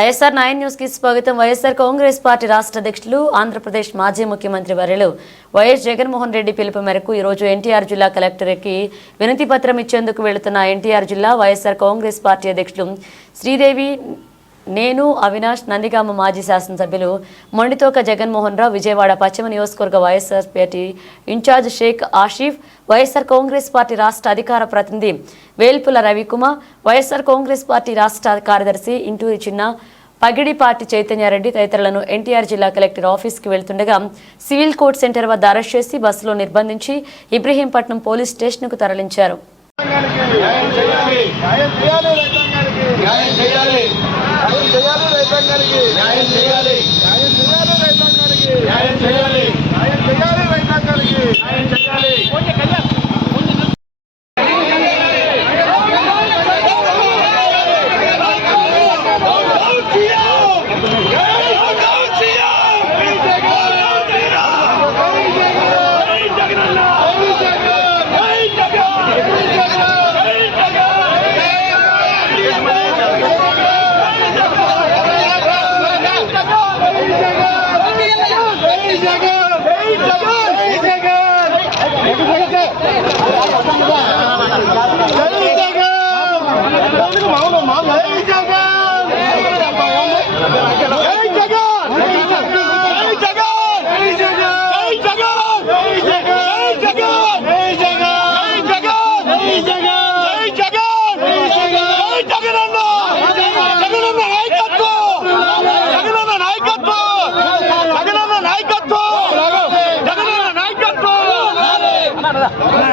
ISR 9 news కి స్వాగతం. YSR Congress party రాష్ట్ర అధ్యక్షులు ఆంధ్రప్రదేశ్ మాజీ ముఖ్యమంత్రి వర్యులు వైఎస్ జగన్మోహన్ రెడ్డి పిలుపు మేరకు ఈ రోజు ఎన్టీఆర్ జిల్లా కలెక్టర్కి వినతి పత్రం ఇచ్చేందుకు వెళుతున్న ఎన్టీఆర్ జిల్లా వైఎస్ఆర్ కాంగ్రెస్ పార్టీ అధ్యక్షులు శ్రీదేవి, నేను అవినాష్, నందిగామ మాజీ శాసనసభ్యులు మొండితోక జగన్మోహన్ రావు, విజయవాడ పశ్చిమ నియోజకవర్గ YSR party in charge Sheikh Ashif, YSR Congress party రాష్ట్ర అధికార ప్రతినిధి వేల్పుల రవికుమార్, వైఎస్ఆర్ కాంగ్రెస్ పార్టీ రాష్ట్ర కార్యదర్శి ఇంటూరి చిన్న, పగిడిపాటి చైతన్యారెడ్డి తదితరులను ఎన్టీఆర్ జిల్లా కలెక్టర్ ఆఫీస్కి వెళ్తుండగా సివిల్ కోర్ట్ సెంటర్ వద్ద అరెస్ట్ చేసి బస్సులో నిర్బంధించి ఇబ్రహీంపట్నం పోలీస్ స్టేషన్కు తరలించారు. నాయకత్వం